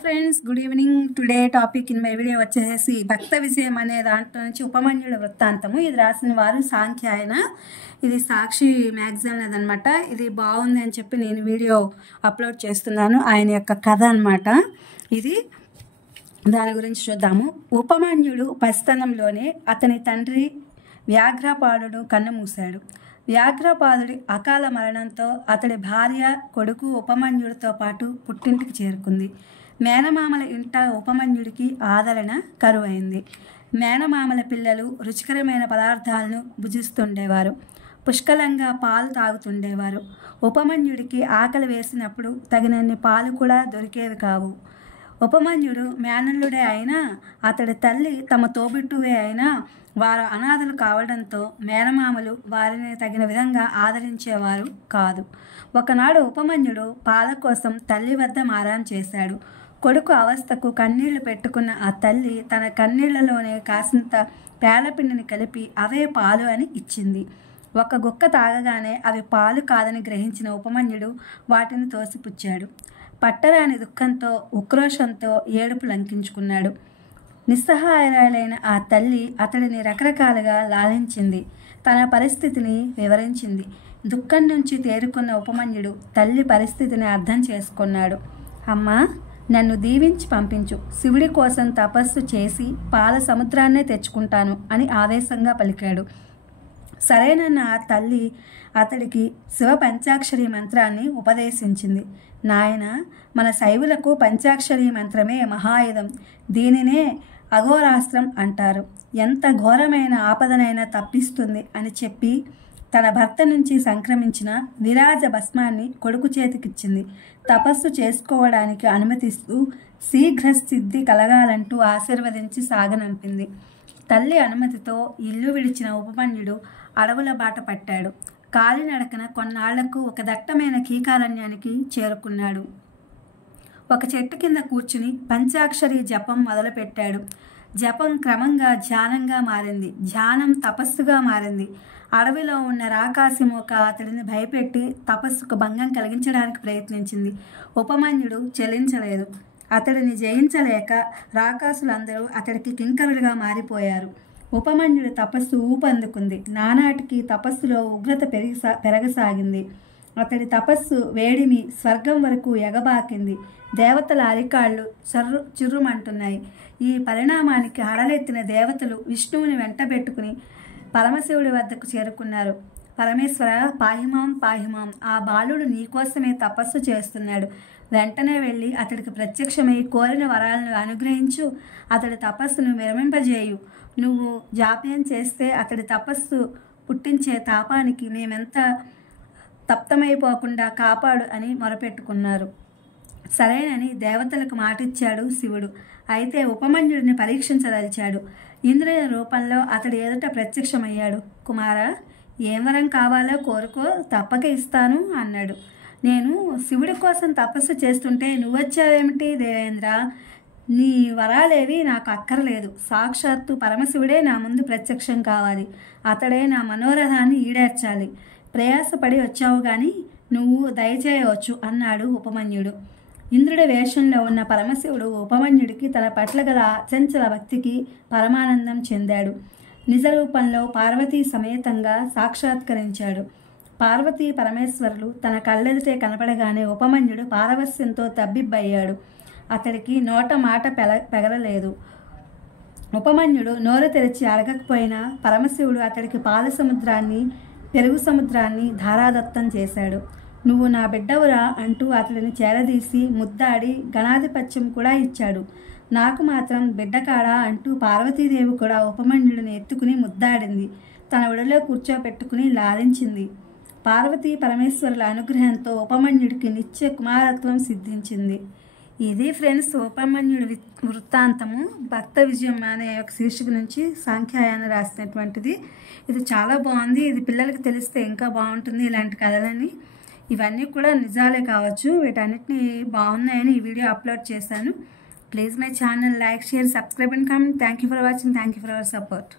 Friends, good evening. Today topic in my video వచ్చేసి భక్త విజయం అనే దాంట్లో నుంచి ఉపమన్యుల వృత్తాంతము. ఇది రాసిన వారు సాంఖ్యాయన. ఇది సాక్షి మ్యాగజైన్ అదనమాట. ఇది బాగుంది అని చెప్పి నేను వీడియో అప్లోడ్ చేస్తున్నాను. ఆయన యొక్క కథ అనమాట ఇది. దాని గురించి చూద్దాము. ఉపమన్యుడు పసితనంలోనే అతని తండ్రి వ్యాఘ్రపాదుడు కన్నుమూశాడు. వ్యాఘ్రపాదుడి అకాల మరణంతో అతడి భార్య, కొడుకు ఉపమన్యుడితో పాటు పుట్టింటికి చేరుకుంది. మేనమామల ఇంట ఉపమన్యుడికి ఆదరణ కరువైంది. మేనమామల పిల్లలు రుచికరమైన పదార్థాలను భుజిస్తుండేవారు. పుష్కలంగా పాలు తాగుతుండేవారు. ఉపమన్యుడికి ఆకలి వేసినప్పుడు తగినన్ని పాలు కూడా దొరికేవి కావు. ఉపమన్యుడు మేనల్లుడే అయినా, అతడి తల్లి తమ తోబుట్టువే అయినా వారు అనాథలు కావడంతో మేనమామలు వారిని తగిన విధంగా ఆదరించేవారు కాదు. ఒకనాడు ఉపమన్యుడు పాల కోసం తల్లి వద్ద మారాం చేశాడు. కొడుకు అవస్థకు కన్నీళ్లు పెట్టుకున్న ఆ తల్లి తన కన్నీళ్లలోనే కాసింత పేలపిండిని కలిపి అవే పాలు అని ఇచ్చింది. ఒక గుక్క తాగగానే అవి పాలు కాదని గ్రహించిన ఉపమన్యుడు వాటిని తోసిపుచ్చాడు. పట్టరాని దుఃఖంతో, ఉక్రోషంతో ఏడుపు లంకించుకున్నాడు. నిస్సహాయురాలైన ఆ తల్లి అతడిని రకరకాలుగా లాలించింది. తన పరిస్థితిని వివరించింది. దుఃఖం నుంచి తేరుకున్న ఉపమన్యుడు తల్లి పరిస్థితిని అర్థం చేసుకున్నాడు. అమ్మా, నన్ను దీవించి పంపించు. శివుడి కోసం తపస్సు చేసి పాల సముద్రాన్నే తెచ్చుకుంటాను అని ఆవేశంగా పలికాడు. సరేనన్న ఆ తల్లి అతడికి శివ పంచాక్షరి మంత్రాన్ని ఉపదేశించింది. నాయన, మన శైవులకు పంచాక్షరి మంత్రమే మహాయుధం. దీనినే అఘోరాస్త్రం అంటారు. ఎంత ఘోరమైన ఆపదనైనా తప్పిస్తుంది అని చెప్పి తన భర్త నుంచి సంక్రమించిన విరాజ భస్మాన్ని కొడుకు చేతికిచ్చింది. తపస్సు చేసుకోవడానికి అనుమతిస్తూ శీఘ్రసిద్ధి కలగాలంటూ ఆశీర్వదించి సాగనంపింది. తల్లి అనుమతితో ఇల్లు విడిచిన ఉపమన్యుడు అడవుల బాట పట్టాడు. కాలినడకన కొన్నాళ్లకు ఒక దట్టమైన కీకారణ్యానికి చేరుకున్నాడు. ఒక చెట్టు కింద కూర్చుని పంచాక్షరి జపం మొదలుపెట్టాడు. జపం క్రమంగా ధ్యానంగా మారింది. ధ్యానం తపస్సుగా మారింది. అడవిలో ఉన్న రాకాసిమోక అతడిని భయపెట్టి తపస్సుకు భంగం కలిగించడానికి ప్రయత్నించింది. ఉపమన్యుడు చెలించలేదు. అతడిని జయించలేక రాకాసులందరూ అతడికి కింకరులుగా మారిపోయారు. ఉపమన్యుడి తపస్సు ఊపందుకుంది. నానాటికి తపస్సులో ఉగ్రత పెరగసాగింది. అతడి తపస్సు వేడిమి స్వర్గం వరకు ఎగబాకింది. దేవతల అరికాళ్ళు చిర్రుమంటున్నాయి. ఈ పరిణామానికి హడలెత్తిన దేవతలు విష్ణువుని వెంటబెట్టుకుని పరమశివుడి వద్దకు చేరుకున్నారు. పరమేశ్వర, పాహిమాం పాహిమాం, ఆ బాలుడు నీకోసమే తపస్సు చేస్తున్నాడు. వెంటనే వెళ్ళి అతడికి ప్రత్యక్షమై కోరిన వరాలను అనుగ్రహించు. అతడి తపస్సును విరమింపజేయు. నువ్వు జాప్యం చేస్తే అతడి తపస్సు పుట్టించే తాపానికి మేమెంత తప్తమైపోకుండా కాపాడు అని మొరపెట్టుకున్నారు. సరేనని దేవతలకు మాటిచ్చాడు శివుడు. అయితే ఉపమన్యుడిని పరీక్షించదలిచాడు. ఇంద్రుని రూపంలో అతడి ఎదుట ప్రత్యక్షమయ్యాడు. కుమారా, ఏం వరం కావాలో కోరుకో, తప్పక ఇస్తాను అన్నాడు. నేను శివుడి కోసం తపస్సు చేస్తుంటే నువ్వొచ్చావేమిటి దేవేంద్ర? నీ వరాలేవి నాకు అక్కర్లేదు. సాక్షాత్తు పరమశివుడే నా ముందు ప్రత్యక్షం కావాలి. అతడే నా మనోరథాన్ని ఈడేర్చాలి. ప్రయాసపడి వచ్చావు కానీ నువ్వు దయచేయవచ్చు అన్నాడు ఉపమన్యుడు. ఇంద్రుడి వేషంలో ఉన్న పరమశివుడు ఉపమన్యుడికి తన పట్ల గల అచంచల భక్తికి పరమానందం చెందాడు. నిజ రూపంలో పార్వతీ సమేతంగా సాక్షాత్కరించాడు. పార్వతీ పరమేశ్వరులు తన కళ్ళెదుటే కనపడగానే ఉపమన్యుడు పారవస్యంతో తబ్బిబ్బయ్యాడు. అతడికి నోట మాట పెగలలేదు. ఉపమన్యుడు నోరు తెరిచి అడగకపోయినా పరమశివుడు అతడికి పాల సముద్రాన్ని, పెరుగు సముద్రాన్ని ధారాదత్తం చేశాడు. నువ్వు నా బిడ్డవురా అంటూ అతడిని చేరదీసి ముద్దాడి గణాధిపత్యం కూడా ఇచ్చాడు. నాకు మాత్రం బిడ్డకాడా అంటూ పార్వతీదేవి కూడా ఉపమన్యుడిని ఎత్తుకుని ముద్దాడింది. తన ఒడిలో కూర్చోపెట్టుకుని లాలించింది. పార్వతీ పరమేశ్వరుల అనుగ్రహంతో ఉపమన్యుడికి నిత్య కుమారత్వం సిద్ధించింది. ఇది ఫ్రెండ్స్ ఉపమన్యుడి వృత్తాంతము. భక్త విజయం అనే ఒక శీర్షిక నుంచి సాంఖ్యాయన రాసినటువంటిది. ఇది చాలా బాగుంది. ఇది పిల్లలకి తెలిస్తే ఇంకా బాగుంటుంది. ఇలాంటి కథలని ఇవన్నీ కూడా నిజాలే కావచ్చు. వీటన్నిటిని బాగున్నాయని ఈ వీడియో అప్లోడ్ చేశాను. Please my channel, like, share, subscribe and comment. Thank you for watching. Thank you for our support.